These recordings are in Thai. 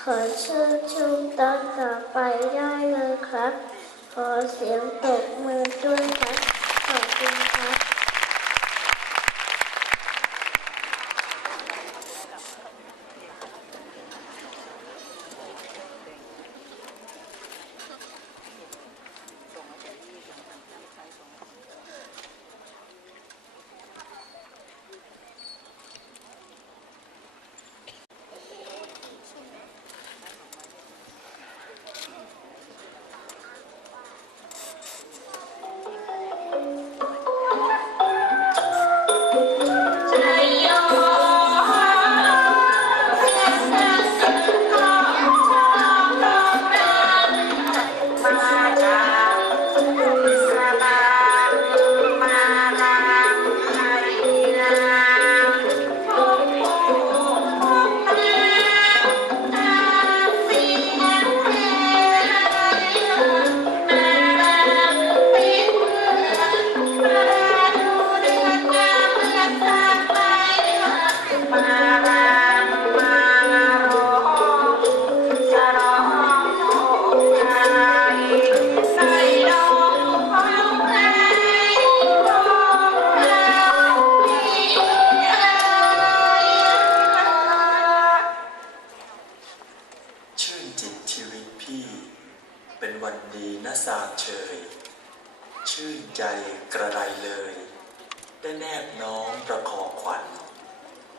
ขอเชิญชมตอนต่อไปได้เลยครับ ขอเสียงตบมือด้วยครับขอบ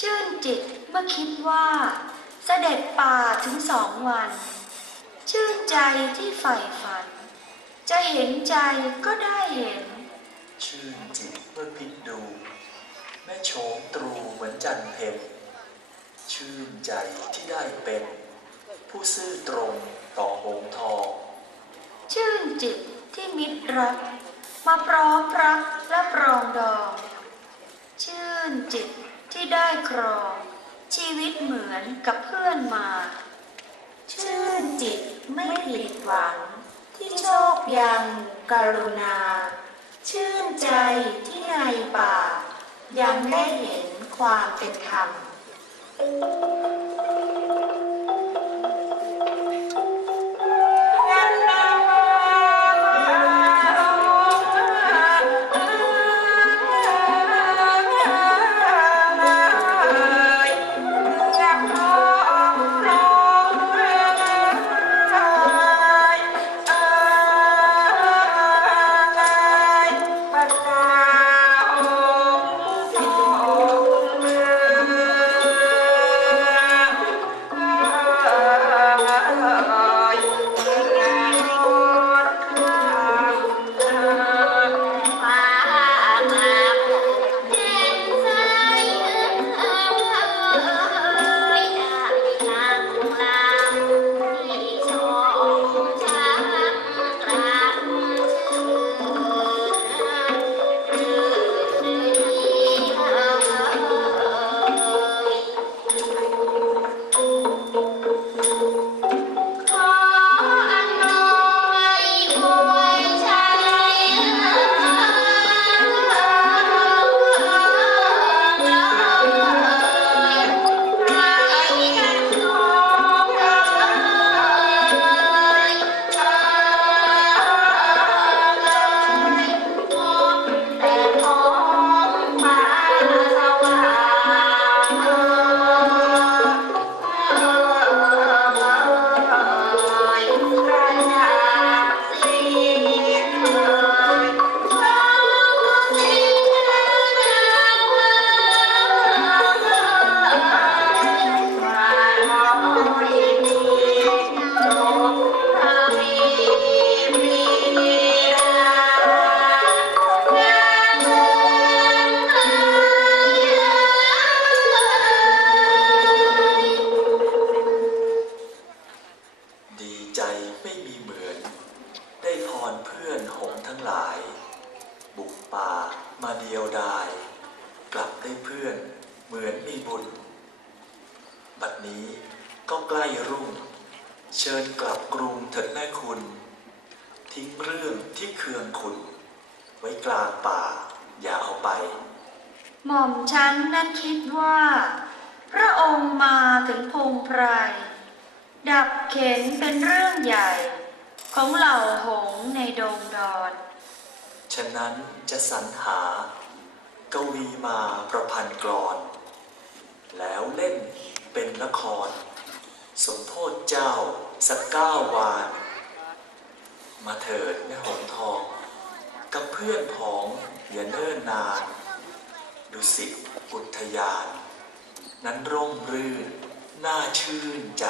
ชื่นจิตเมื่อคิดว่าเสด็จป่าถึงสองวัน ชื่นใจที่ใฝ่ฝัน จะเห็นใจก็ได้เห็น ชื่นจิตเมื่อพิจดู แม่โฉมตรูเหมือนจันเพ็ญชื่นใจที่ได้เป็น ผู้ซื่อตรงต่อหงส์ทอง ชื่นจิตที่มิตรรัก มาพร้อมรักและปรองดอง ชื่นจิตที่ ได้ครอง ชีวิตเหมือนกับเพื่อนมา ชื่นจิตไม่ผิดหวัง ที่โชคยังกรุณา ชื่นใจที่ในป่า ยังได้เห็นความเป็นธรรม life. นี้ก็ใกล้รุ่ง เชิญกลับกรุงเถิดแม่คุณ ทิ้งเรื่องที่เคืองคุณ ไว้กลางป่าอย่าเอาไป หม่อมฉันนั้นคิดว่า พระองค์มาถึงพงไพรดับเข็นเป็นเรื่องใหญ่ ของเหล่าหงส์ในดงดอน ฉะนั้นจะสรรหากวีมาประพันธ์กลอน แล้วเล่น เป็นละคร สมโพธเจ้า สักเก้าวาน มาเถิดแม่หงทอง กับเพื่อนผองอย่าเนิ่นนาน ดุสิตอุทยาน นั้นร่มรื่น น่าชื่นใจ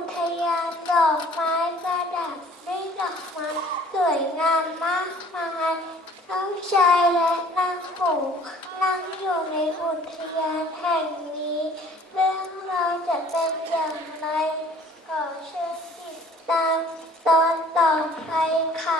อุทยานดอกไม้ประดับด้วยดอกไม้สวยงามมากมายน้องชายและนางหงนั่งอยู่ในอุทยานแห่งนี้ เรื่องเราจะเป็นอย่างไรขอเชิญติดตามตอนต่อไปค่ะ